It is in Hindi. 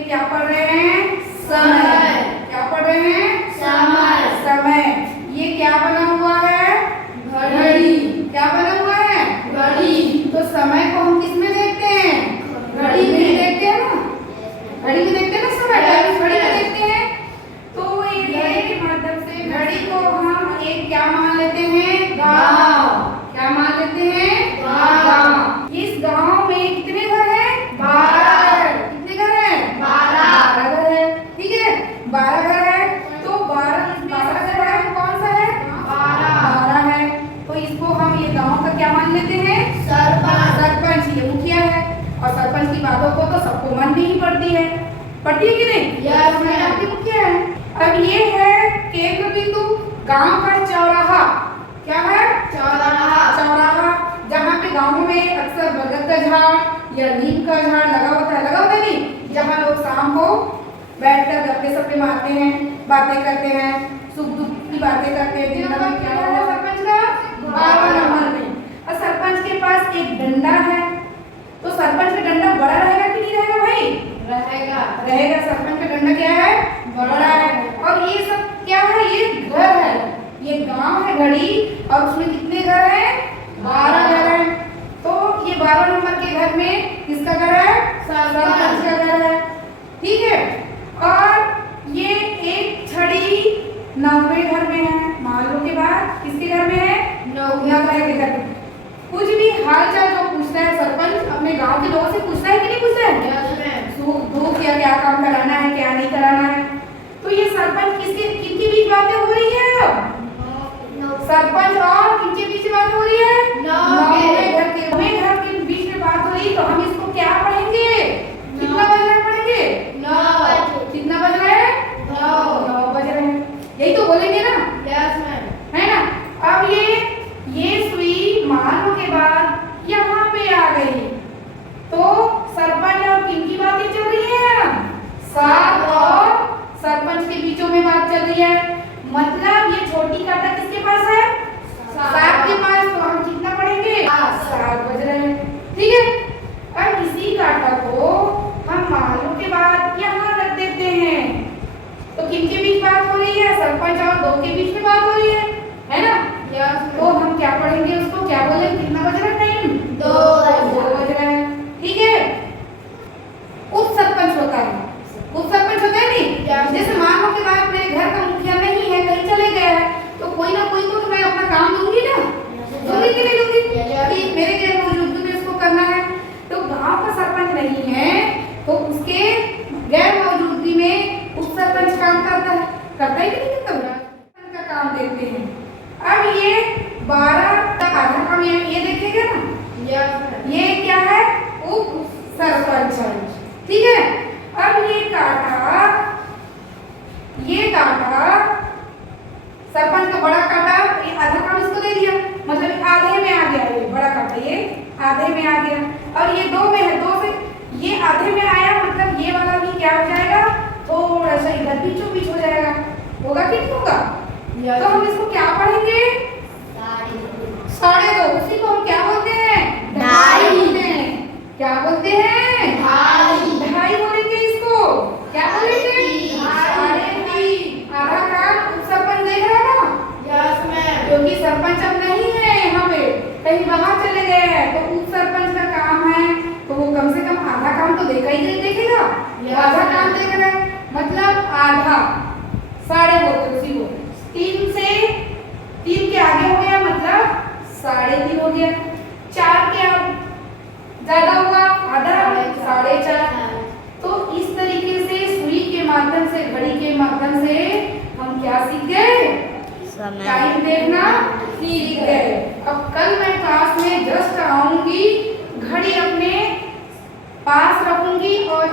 में क्या पढ़ रहे हैं? समय। क्या पढ़ रहे हैं? समय। समय। ये क्या बना हुआ है? घड़ी। क्या बना हुआ है? घड़ी। तो समय को हम किस में देखते हैं? घड़ी में देखते हैं ना। घड़ी में देखते हैं ना समय, घड़ी में देखते हैं। तो ये मतलब से घड़ी को हम एक क्या मान लेते हैं? गांव। क्या मान लेते हैं? गांव। इस गांव में कितने घर हैं? 12। कितने घर हैं? 12 घर है। ठीक है, 12 घर है। तो 12 घर है, कौन सा है? 12 है। तो इसको हम ये गांव का क्या मान लेते हैं? सरपंच। सरपंच ये मुखिया है, और सरपंच की बातों को तो सबको माननी ही पड़ती है। पढ़ती है कि नहीं? यस, आपकी मुखिया है। अब ये है केंद्र बिंदु, गांव का चौराहा। क्या है? चौराहा। चौराहा, जहाँ पे गांव में अक्सर बरगद का झाड़ या नीम का झाड़ लगा होता है। लगा होता है नहीं? जहाँ लोग शाम को बैठकर गप्पे सप्पे मारते हैं, बातें करते हैं, सुख दुख की बातें करते हैं। जिनका क्या है सरपंच का? 12 नंबर में। और सरपंच के पास एक डंडा है। तो सरपंच का डंडा बड़ा रहेगा कि नहीं रहेगा भाई? रहेगा। रहेगा। सरपंच का डंडा क्या है? बड़ा है। और ये सब क्या है? ये घर है, ये गांव है घड़ी, और उसमें कितने घर हैं? 12 घर हैं। तो ये 12 नंबर के घर में किसका घर है? सरपंच का घर है। ठीक है। और ये एक छड़ी 90 घर में है। मान लो के बाद किसके घर में है? 90 के घर में। कुछ भी हाल चाल जो पूछता है सरपंच अपने गांव के लोगों से पूछता है कि नहीं पूछता है? सुख दुख या क्या काम कराना है, क्या नहीं कराना है। तो ये सरपंच किनके बीच बातें हो रही है? सरपंच और किनके बीच बात हो रही है? 90 घर के बीच में बात हो रही है। तो हम इसको क्या पढ़ेंगे? कितना बज रहा है पढ़ेंगे? 9। कितना बज रहा है? 9 बज रहे हैं। यही तो बोलेंगे ना? Yes ma'am. है ना? अब ये सुई मानो के बाद यहाँ पे आ गई। तो सरपंच और किनकी बातें चल रही है? सात और सरपंच के बीचों में बात चल रही है। मतलब ये छोटी कांटा किसके पास है? सात के पास। तो हम कितना पढ़ेंगे? 7 बज रहे हैं। ठीक है। अब इसी कांटा को हम मानो के बाद यहाँ रख देते हैं। तो किनके बीच बात हो रही है? सरपंच और 2 के बीच में बात हो रही है ना? तो हम क्या पढ़ेंगे? उसको क्या बोलेंगे? कितना बज रहा है टाइम? 2 बज रहा है। ठीक है। उप सरपंच होता है। उप सरपंच होता है नहीं? जैसे मान लो कि बात मेरे घर का मुखिया नहीं है, कहीं चले गया है, तो कोई ना कोई को तो मैं अपना काम दूंगी ना। दूंगी कि नहीं दूंगी? कि मेरे गैर मौजूदगी में इसको करना है। तो गांव का सरपंच नहीं है तो उसके गैर मौजूदगी में उप सरपंच काम करता है। करता है कि नहीं करता? का काम देते हैं। अब ये 12 का आधा काम ये देखेगा ना? ये क्या है? उप सरपंच। ठीक है। अब ये काटा सरपंच का बड़ा काटा, ये आधा काम इसको दे दिया, मतलब आधे में आ गया। ये बड़ा काटा ये आधे में आ गया, और ये 2 में है। 2 से ये आधे में आया, मतलब ये वाला भी क्या हो जाएगा? थोड़ा सा इधर बीचों बीच हो जाएगा। होगा कि नहीं होगा? तो हम इसको क्या पढ़ेंगे? 2.5। उसी को हम क्या बोलते हैं? ढाई बोलते हैं। क्या बोलते हैं? ढाई बोलेंगे इसको। क्या बोलेंगे? 3.5। आधा काम उप सरपंच देख रहा है ना? Yes ma'am. क्योंकि सरपंच अब नहीं है यहाँ पे, कहीं बाहर चले गए हैं। तो उप सरपंच का काम है, तो वो कम से कम आधा काम तो देखेगा। आधा काम देख रहा है, मतलब आधा। 3.5 बोलते उसी को। 3 के आगे हो गया, मतलब 3.5 हो गया। 4 के ज्यादा हुआ, आधा 4.5। तो इस तरीके से सुई के माध्यम से, घड़ी के माध्यम से हम क्या सीख गए? टाइम देखना सीख गए। अब कल मैं क्लास में जस्ट आऊंगी, घड़ी अपने पास रखूंगी और